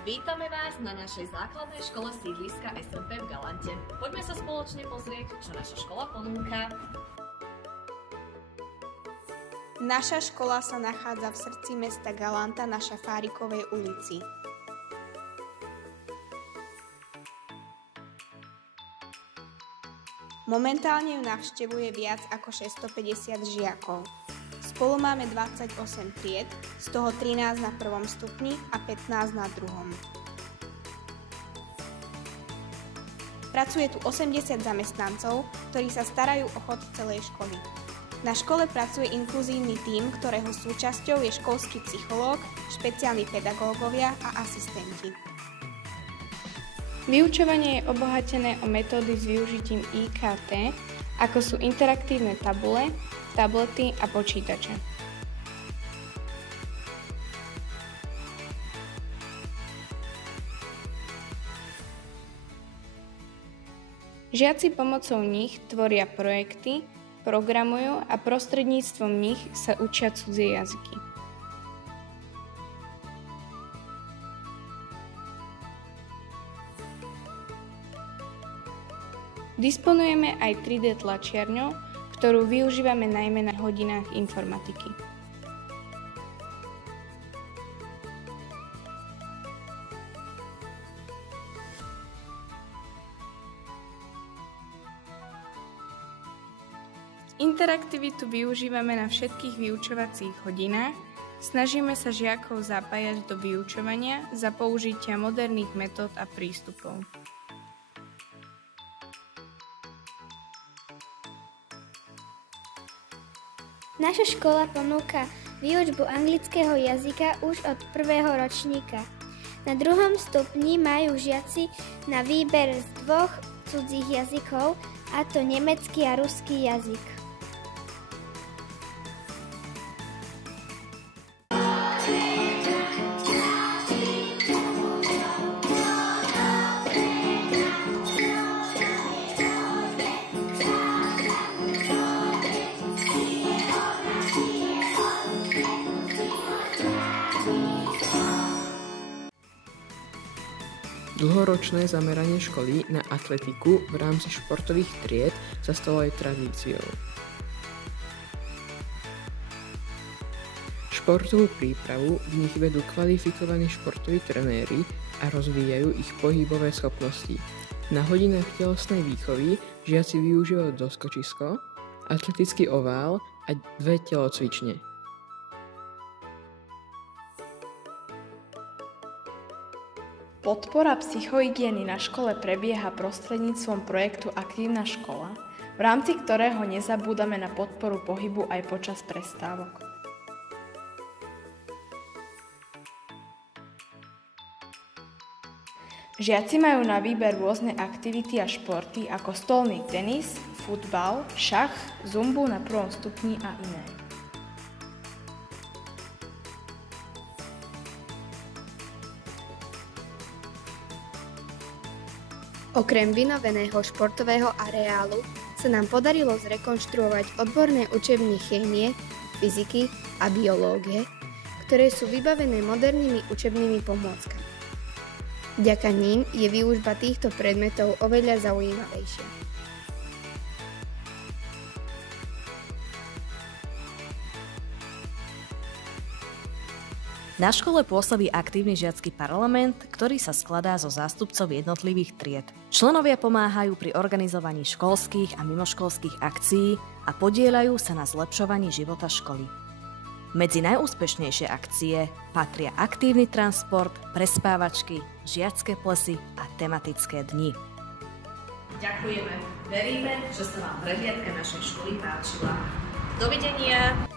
Vítame vás na našej základnej škole sídliska SMP v Galante. Poďme sa spoločne pozrieť, čo naša škola ponúka. Naša škola sa nachádza v srdci mesta Galanta na Šafárikovej ulici. Momentálne ju navštevuje viac ako 650 žiakov. Spolu máme 28 tried, z toho 13 na prvom stupni a 15 na druhom. Pracuje tu 80 zamestnancov, ktorí sa starajú o chod celej školy. Na škole pracuje inkluzívny tím, ktorého súčasťou je školský psychológ, špeciálni pedagógovia a asistenti. Vyučovanie je obohatené o metódy s využitím IKT, ako sú interaktívne tabule, tablety a počítače. Žiaci pomocou nich tvoria projekty, programujú a prostredníctvom nich sa učia cudzie jazyky. Disponujeme aj 3D tlačiarňou, ktorú využívame najmä na hodinách informatiky. Interaktivitu využívame na všetkých vyučovacích hodinách, snažíme sa žiakov zapájať do vyučovania za použitia moderných metód a prístupov. Naša škola ponúka výučbu anglického jazyka už od prvého ročníka. Na druhom stupni majú žiaci na výber z 2 cudzích jazykov, a to nemecký a ruský jazyk. Dlhoročné zameranie školy na atletiku v rámci športových tried sa stalo aj tradíciou. Športovú prípravu v nich vedú kvalifikovaní športoví trenéri a rozvíjajú ich pohybové schopnosti. Na hodinách telesnej výchovy žiaci využívajú doskočisko, atletický ovál a 2 telocvične. Podpora psychohygieny na škole prebieha prostredníctvom projektu Aktívna škola, v rámci ktorého nezabúdame na podporu pohybu aj počas prestávok. Žiaci majú na výber rôzne aktivity a športy ako stolný tenis, futbal, šach, zumbu na prvom stupni a iné. Okrem vynoveného športového areálu sa nám podarilo zrekonštruovať odborné učebne chémie, fyziky a biológie, ktoré sú vybavené modernými učebnými pomôckami. Vďaka nim je výučba týchto predmetov oveľa zaujímavejšia. Na škole pôsobí aktívny žiacky parlament, ktorý sa skladá zo zástupcov jednotlivých tried. Členovia pomáhajú pri organizovaní školských a mimoškolských akcií a podieľajú sa na zlepšovaní života školy. Medzi najúspešnejšie akcie patria aktívny transport, prespávačky, žiacké plesy a tematické dni. Ďakujeme. Veríme, že sa vám prehliadka našej školy páčila. Dovidenia!